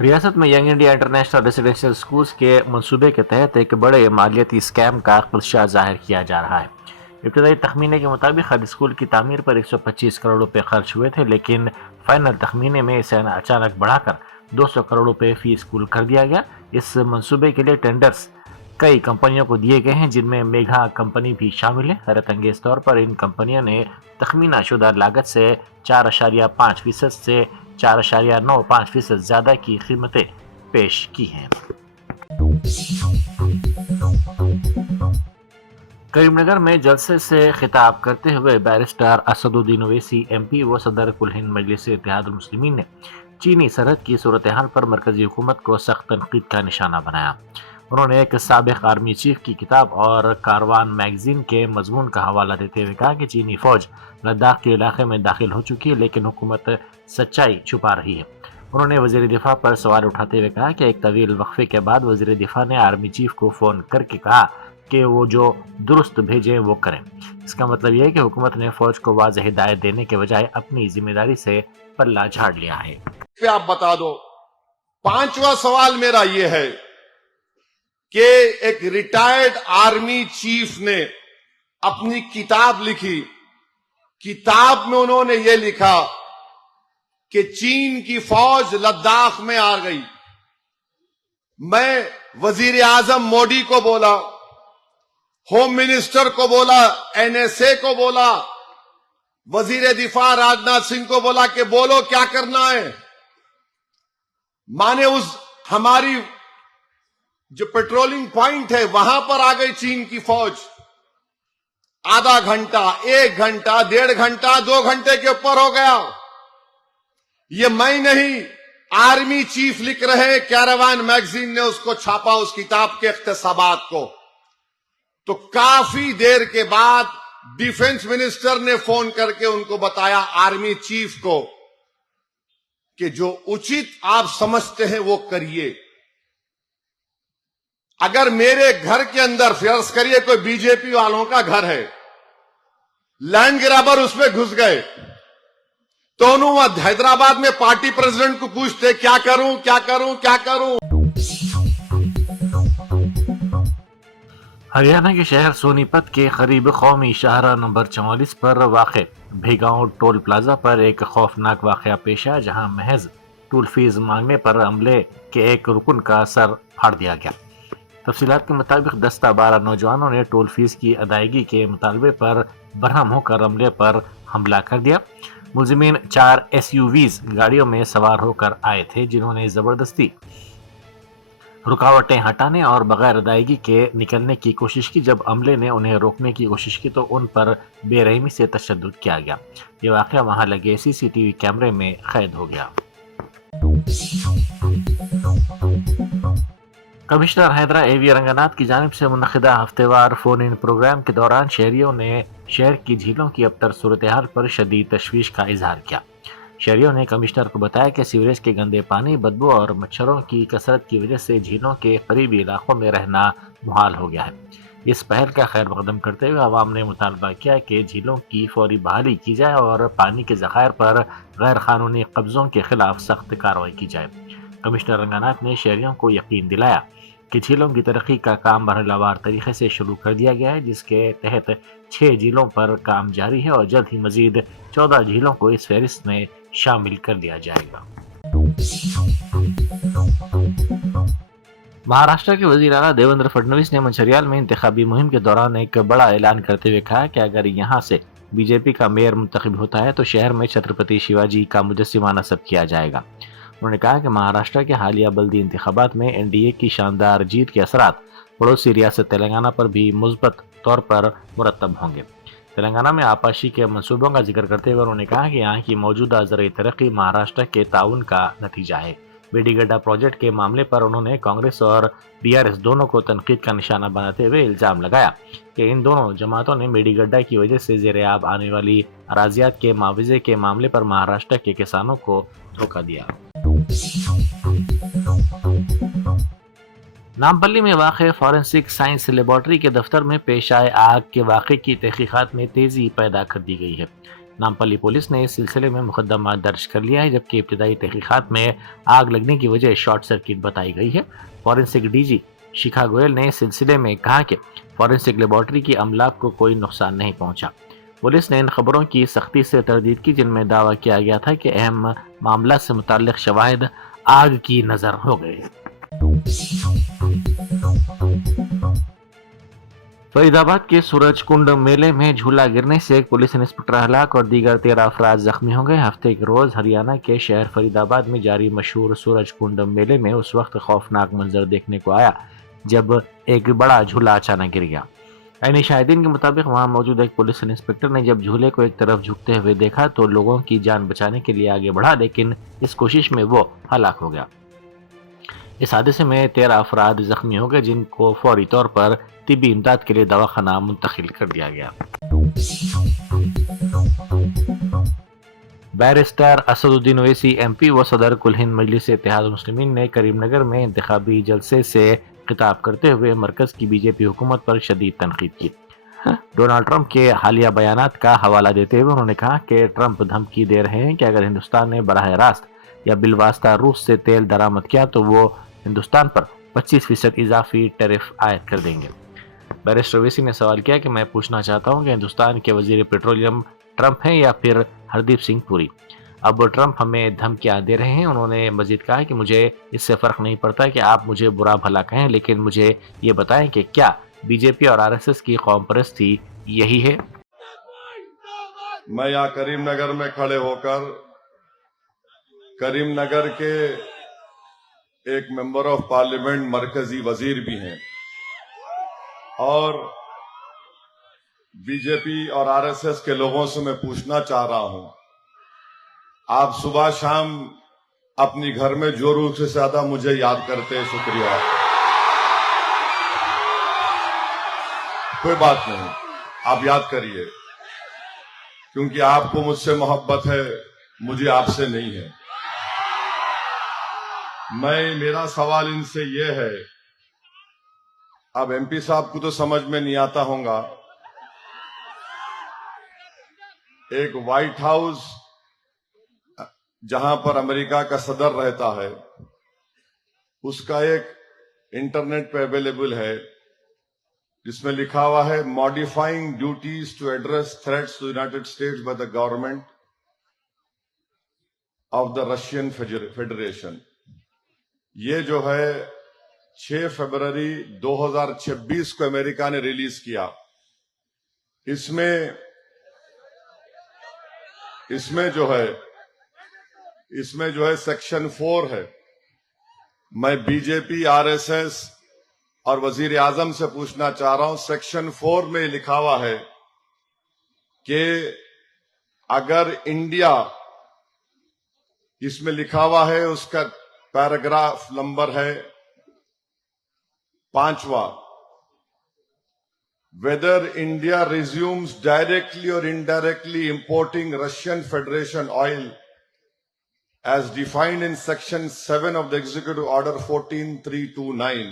रियासत में young India international residential schools के मंसूबे के तहत एक बड़े मालियाती स्कैम का खदशा जाहिर किया जा रहा है। इब्तदाई तखमीने के मुताबिक हर स्कूल की तामीर पर 125 करोड़ रुपए खर्च हुए थे, लेकिन फाइनल तखमीने में इसे अचानक बढ़ाकर 200 करोड़ रुपए फी स्कूल कर दिया गया। इस मंसूबे के लिए टेंडर्स कई कंपनियों को दिए गए हैं, जिनमें मेघा कंपनी भी शामिल है। हैरत अंगेज तौर पर इन कंपनियों ने तखमीना शुदा लागत से 4.5% से 4.95% ज्यादा की कीमतें पेश की हैं। करीमनगर में जलसे से खिताब करते हुए बैरिस्टर असदुद्दीन ओवैसी एमपी व सदर कुल हिंद मजलिस इत्तेहादुल मुस्लिमीन ने चीनी सरहद की सूरत हाल पर मरकजी हुकूमत को सख्त तनकीद का निशाना बनाया। उन्होंने एक साबिक आर्मी चीफ की किताब और कारवान मैगजीन के मजमून का हवाला देते हुए कहा कि चीनी फौज लद्दाख के इलाके में दाखिल हो चुकी है, लेकिन हुकूमत सच्चाई छुपा रही है। उन्होंने वजीर दिफा पर सवाल उठाते हुए कहा कि एक तवील वक्फे के बाद वजीर दिफा ने आर्मी चीफ को फ़ोन करके कहा कि वो जो दुरुस्त भेजें वो करें। इसका मतलब यह है कि हुकूमत ने फौज को वाज़ेह हिदायत देने के बजाय अपनी जिम्मेदारी से पल्ला झाड़ लिया है। आप बता दो। पांचवा सवाल मेरा यह है कि एक रिटायर्ड आर्मी चीफ ने अपनी किताब लिखी। किताब में उन्होंने यह लिखा कि चीन की फौज लद्दाख में आ गई। मैं वजीर आजम मोदी को बोला, होम मिनिस्टर को बोला, एनएसए को बोला, वजीर दिफा राजनाथ सिंह को बोला कि बोलो क्या करना है। माने उस हमारी जो पेट्रोलिंग पॉइंट है वहां पर आ गई चीन की फौज। आधा घंटा, 1 घंटा, 1.5 घंटा, 2 घंटे के ऊपर हो गया। ये मैं नहीं, आर्मी चीफ लिख रहे, कैरावान मैगजीन ने उसको छापा, उस किताब के इख्तिसाबात को। तो काफी देर के बाद डिफेंस मिनिस्टर ने फोन करके उनको बताया, आर्मी चीफ को, कि जो उचित आप समझते हैं वो करिए। अगर मेरे घर के अंदर फर्ज करिए कोई बीजेपी वालों का घर है, लैंड ग्रैबर उसमें घुस गए, तो उन्होंने हैदराबाद में पार्टी प्रेसिडेंट को पूछते क्या करूं क्या करूं क्या करूं। हरियाणा के शहर सोनीपत के करीब कौमी शाहरा नंबर 44 पर वाक़ भेगांव टोल प्लाजा पर एक खौफनाक वाक़या पेश आया, जहां महज टोल फीस मांगने पर अमले के एक रुकन का सर फाड़ दिया गया। तफसीलात के मुताबिक 10-12 नौजवानों ने टोल फीस की अदायगी के मुतालबे पर बरहम होकर अमले पर हमला कर दिया। मुलजिमीन 4 SUVs गाड़ियों में सवार होकर आए थे, जिन्होंने जबरदस्ती रुकावटें हटाने और बगैर अदायगी के निकलने की कोशिश की। जब अमले ने उन्हें रोकने की कोशिश की तो उन पर बेरहमी से तशद्दुद किया गया। ये वाक़या वहां लगे CCTV कैमरे में कैद हो गया। कमिश्नर हैदरा AV रंगनाथ की जानिब से मुनक़िदा हफ्तेवार फ़ोन इन प्रोग्राम के दौरान शहरियों ने शहर की झीलों की अबतर सूरत हाल पर शदीद तशवीश का इजहार किया। शहरियों ने कमिश्नर को बताया कि सीवरेज के गंदे पानी, बदबू और मच्छरों की कसरत की वजह से झीलों के करीबी इलाकों में रहना मुहाल हो गया है। इस पहल का खैर मकदम करते हुए आवाम ने मुतालबा किया कि झीलों की फौरी बहाली की जाए और पानी के ज़खायर पर गैर कानूनी कब्ज़ों के खिलाफ सख्त कार्रवाई की जाए। कमिश्नर रंगनाथ ने शहरियों को यकीन दिलाया कि झीलों की तरक्की का काम मरहलावार तरीके से शुरू कर दिया गया है, जिसके तहत 6 झीलों पर काम जारी है और जल्द ही मजीद 14 झीलों को इस फहरिस्त में शामिल कर दिया जाएगा। महाराष्ट्र के वजीर आला देवेंद्र फडणवीस ने मंचरियाल में इंतखाबी मुहिम के दौरान एक बड़ा ऐलान करते हुए कहा कि अगर यहाँ से बीजेपी का मेयर मुंतखब होता है तो शहर में छत्रपति शिवाजी का मुजस्सिमा नस्ब किया जाएगा। उन्होंने कहा कि महाराष्ट्र के हालिया बल्दी इंतखाबात में NDA की शानदार जीत के असरात पड़ोसी रियासत तेलंगाना पर भी मुस्बत तौर पर मुरतब होंगे। तेलंगाना में आपाशी के मंसूबों का जिक्र करते हुए उन्होंने कहा कि यहाँ की मौजूदा ज़राई तरक्की महाराष्ट्र के ताउन का नतीजा है। बेडीगड्ढा प्रोजेक्ट के मामले पर उन्होंने कांग्रेस और DRS दोनों को तनकीद का निशाना बनाते हुए इल्ज़ाम लगाया कि इन दोनों जमातों ने बेडीगड्ढा की वजह से ज़ेरे आब आने वाली अराजियात के मुआवजे के मामले पर महाराष्ट्र के किसानों को धोखा दिया। नामपल्ली में वाक़ फॉरेंसिक साइंस लेबॉर्ट्री के दफ्तर में पेश आए आग के वाक़े की तहकीकात में तेज़ी पैदा कर दी गई है। نامپلی پولیس نے اس سلسلے میں مقدمہ درج کر لیا ہے، جبکہ ابتدائی تحقیقات میں آگ لگنے کی وجہ شارٹ سرکٹ بتائی گئی ہے۔ فورینسک ڈی جی شیکھا گوئل نے اس سلسلے میں کہا کہ فورینسک لیبارٹری کی عملہ کو کوئی نقصان نہیں پہنچا۔ پولیس نے ان خبروں کی سختی سے تردید کی جن میں دعویٰ کیا گیا تھا کہ اہم معاملہ سے متعلق شواہد آگ کی نظر ہو گئے۔ فرید آباد کے سورج کنڈ میلے میں جھولا گرنے سے ایک پولیس انسپکٹر ہلاک اور دیگر 13 افراد زخمی ہو گئے۔ ہفتے کے روز ہریانہ کے شہر فرید آباد میں جاری مشہور سورج کنڈ میلے میں اس وقت خوفناک منظر دیکھنے کو آیا جب ایک بڑا جھولا اچانک گر گیا۔ عینی شاہدین کے مطابق وہاں موجود ایک پولیس انسپکٹر نے جب جھولے کو ایک طرف جھکتے ہوئے دیکھا تو لوگوں کی جان بچانے کے لیے آگے بڑھا، لیکن اس کوشش میں وہ ہلاک ہو گیا۔ اس حادثے میں 13 افراد زخمی ہو گئے جن کو فوری طور پر طبی امداد کے لیے دواخانہ منتقل کر دیا گیا۔ بیرسٹر اسد الدین اویسی ایم پی و صدر کل ہند مجلس اتحاد المسلمین نے کریم نگر میں انتخابی جلسے سے خطاب کرتے ہوئے مرکز کی بی جے پی حکومت پر شدید تنقید کی۔ ڈونلڈ ٹرمپ کے حالیہ بیانات کا حوالہ دیتے ہوئے انہوں نے کہا کہ ٹرمپ دھمکی دے رہے ہیں کہ اگر ہندوستان نے براہ راست یا بالواسطہ روس سے تیل درآمد کیا تو وہ ہندوستان پر 25% اضافی ٹیرف عائد کر دیں گے۔ بیرسٹر اویسی نے سوال کیا کہ میں پوچھنا چاہتا ہوں کہ ہندوستان کے وزیر پیٹرولیم ٹرمپ ہیں یا پھر ہردیپ سنگھ پوری؟ اب ٹرمپ ہمیں دھمکیاں دے رہے ہیں۔ انہوں نے مزید کہا کہ مجھے اس سے فرق نہیں پڑتا کہ آپ مجھے برا بھلا کہیں، لیکن مجھے یہ بتائیں کہ کیا بی جے پی اور آر ایس ایس کی قوم پرستی یہی ہے؟ میں یہاں کریم نگر میں کھڑے ہو کر کریم نگر کے ایک ممبر آف پارلیمنٹ مرکزی وزیر بھی ہیں اور بی جے پی اور آر ایس ایس کے لوگوں سے میں پوچھنا چاہ رہا ہوں، آپ صبح شام اپنی گھر میں جو روح سے زیادہ مجھے یاد کرتے ہیں، شکریہ، کوئی بات نہیں، آپ یاد کریے، کیونکہ آپ کو مجھ سے محبت ہے، مجھے آپ سے نہیں ہے۔ میرا سوال ان سے یہ ہے، اب ایم پی صاحب کو تو سمجھ میں نہیں آتا ہوگا، ایک وائٹ ہاؤس جہاں پر امریکہ کا صدر رہتا ہے، اس کا ایک انٹرنیٹ پہ اویلیبل ہے جس میں لکھا ہوا ہے modifying duties to address threats to United States by the government of the Russian Federation. یہ جو ہے 6 فروری 2026 کو امریکہ نے ریلیز کیا۔ اس میں جو ہے سیکشن 4 ہے۔ میں بی جے پی، آر ایس ایس اور وزیر اعظم سے پوچھنا چاہ رہا ہوں، سیکشن 4 میں لکھا ہوا ہے کہ اگر انڈیا، اس میں لکھا ہوا ہے، اس کا پیراگراف نمبر ہے 5واں، whether India resumes directly or indirectly importing Russian Federation oil as defined in Section 7 of the Executive Order 14329.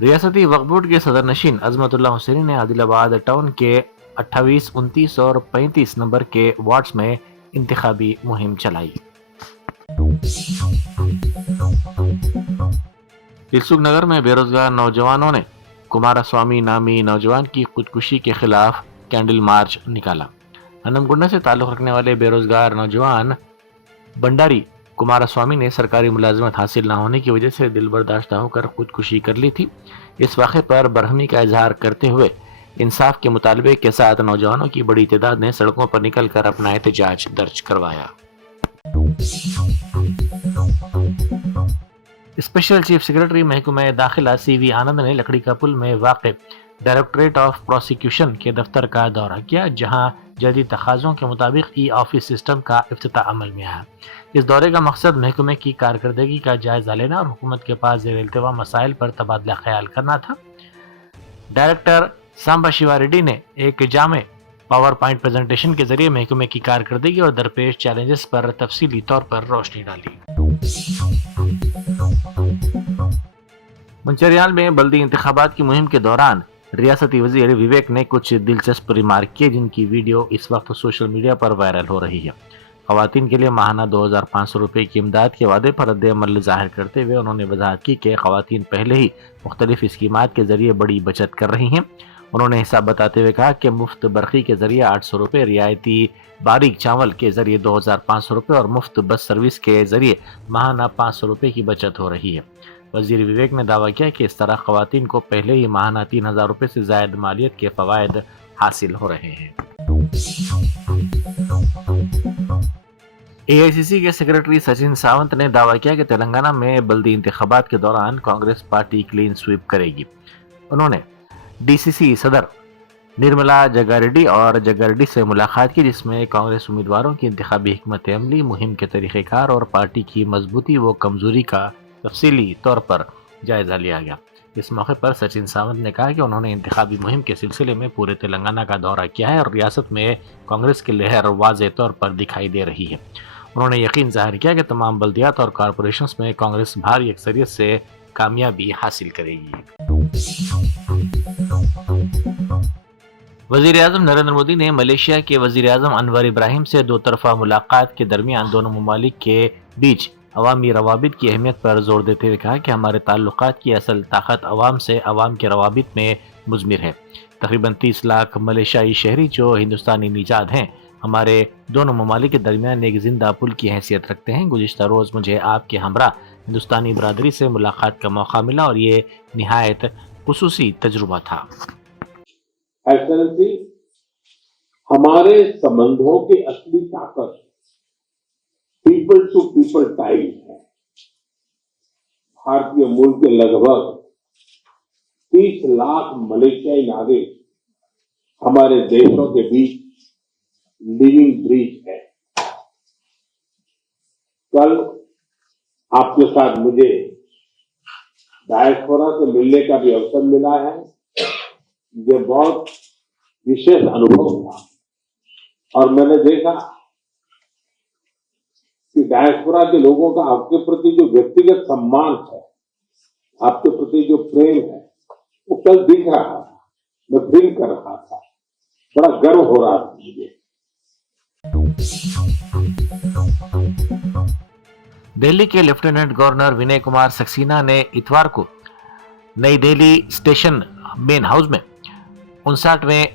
ریاستی وقف بورڈ کے صدر نشین عظمت اللہ حسینی نے عادل آباد ٹاؤن کے 28، 29 اور 35 نمبر کے وارڈز میں انتخابی مہم چلائی۔ دلسوکھ نگر میں بے روزگار نوجوانوں نے کمارا سوامی نامی نوجوان کی خودکشی کے خلاف کینڈل مارچ نکالا۔ ہنم-گنڈا سے تعلق رکھنے والے بے روزگار نوجوان بنڈاری کمارا سوامی نے سرکاری ملازمت حاصل نہ ہونے کی وجہ سے دل برداشتہ ہو کر خودکشی کر لی تھی۔ اس واقعے پر برہمی کا اظہار کرتے ہوئے انصاف کے مطالبے کے ساتھ نوجوانوں کی بڑی تعداد نے سڑکوں پر نکل کر اپنا احتجاج درج کروایا۔ اسپیشل چیف سیکرٹری محکمہ داخلہ سی وی آنند نے لکڑی کا پل میں واقع ڈائریکٹوریٹ آف پروسیکیوشن کے دفتر کا دورہ کیا، جہاں جدید تقاضوں کے مطابق ای آفس سسٹم کا افتتاح عمل میں آیا۔ اس دورے کا مقصد محکمے کی کارکردگی کا جائزہ لینا اور حکومت کے پاس زیر التوا مسائل پر تبادلہ خیال کرنا تھا۔ ڈائریکٹر سامبا شیوا ریڈی نے ایک جامع پاور پوائنٹ پریزنٹیشن کے ذریعے محکمے کی کارکردگی اور درپیش چیلنجز پر تفصیلی طور پر روشنی ڈالی۔ منچریال میں بلدی انتخابات کی مہم کے دوران रियासती वजीर विवेक ने कुछ दिलचस्प रिमार्क किए जिनकी वीडियो इस वक्त सोशल मीडिया पर वायरल हो रही है। खवातीन के लिए माहाना 2500 रुपए की इमदाद के वादे पर रद्द-ए-अमल जाहिर करते हुए उन्होंने वजाहत की कि खवातीन पहले ही मुख्तलिफ स्कीमात के जरिए बड़ी बचत कर रही हैं। उन्होंने हिसाब बताते हुए कहा कि मुफ्त बरक़ी के जरिए 800 रुपये, रियायती बारीक चावल के जरिए 2500 रुपये और मुफ्त बस सर्विस के जरिए माहाना 500 रुपये की बचत हो रही है। वजीर विवेक ने दावा किया कि इस तरह खवातीन को पहले ही माहाना 3000 रुपये से ज़ायद मालियत के फ़वायद हासिल हो रहे हैं। AICC के सेक्रेटरी सचिन सावंत ने दावा किया कि तेलंगाना में बल्दी इंतखाबात के दौरान कांग्रेस पार्टी क्लीन स्वीप करेगी। उन्होंने DCC सदर निर्मला जग्गारेड्डी और जग्गारेड्डी से मुलाकात की, जिसमें कांग्रेस उम्मीदवारों की इंतखाबी हिकमत अमली, मुहिम के तरीक़ेकार और पार्टी की मजबूती व कमजोरी का तफसीली तौर पर जायजा लिया गया। इस मौके पर सचिन सावंत ने कहा कि उन्होंने इंतखाबी मुहिम के सिलसिले में पूरे तेलंगाना का दौरा किया है और रियासत में कांग्रेस की लहर वाज़ेह तौर पर दिखाई दे रही है। उन्होंने यकीन जाहिर किया कि तमाम बल्दियात और कॉरपोरेशंस में कांग्रेस भारी अक्सरियत से कामयाबी हासिल करेगी। वज़ीर-ए-आज़म नरेंद्र मोदी ने मलेशिया के वज़ीर-ए-आज़म अनवर इब्राहिम से दो तरफ़ा मुलाकात के दरमियान दोनों ममालिक के बीच अवामी रवाबित की अहमियत पर जोर देते हुए कहा कि हमारे ताल्लुकात की असल ताकत अवाम से अवाम के रवाबित में मुज़मिर है। तकरीबन 30 लाख मलेशियाई शहरी जो हिंदुस्तानी निजात हैं हमारे दोनों ममालिक के दरमियान एक जिंदा पुल की हैसियत रखते हैं। गुज़िश्ता रोज़ मुझे आपके हमरा हिंदुस्तानी बरादरी से मुलाकात का मौका मिला और ये निहायत खुसूसी तजुर्बा था। एक्सेलेंसी, हमारे संबंधों की असली ताकत पीपल टू पीपल टाइज है। भारतीय मूल के लगभग 30 लाख मलेशियाई नागरिक हमारे देशों के बीच लिविंग ब्रिज है। कल आपके साथ मुझे डायस्पोरा से मिलने का भी अवसर मिला है। ये बहुत विशेष अनुभव था और मैंने देखा कि डायस्पोरा के लोगों का आपके प्रति जो व्यक्तिगत सम्मान है, आपके प्रति जो प्रेम है, वो कल दिख रहा था, मैं फील कर रहा था, बड़ा गर्व हो रहा था मुझे। दिल्ली के लेफ्टिनेंट गवर्नर विनय कुमार सक्सेना ने इतवार को नई दिल्ली स्टेशन मेन हाउस में 59वें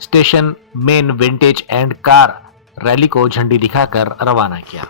statesman vintage and car rally को झंडी दिखाकर रवाना किया।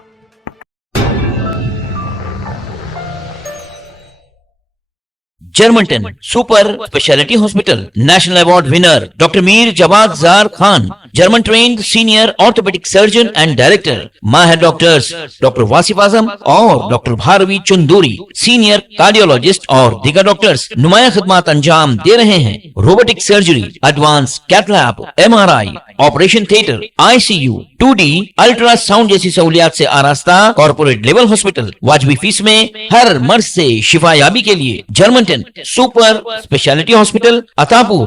जर्मनटन super speciality hospital national award winner doctor Mir Jawad Zar Khan, German trained senior orthopaedic surgeon and director, माहिर डॉक्टर्स डॉक्टर वासिफ आजम और doctor Bharvi Chanduri, senior cardiologist और दीगर डॉक्टर्स नुमाया खिदमत अंजाम दे रहे हैं। Robotic surgery, advance cath lab, MRI, operation theatre, ICU, 2D ultrasound जैसी सहूलियात से आरास्ता कॉर्पोरेट लेवल हॉस्पिटल, वाजबी फीस में हर मर्ज से शिफायाबी के लिए Germanten super speciality hospital, Attapur.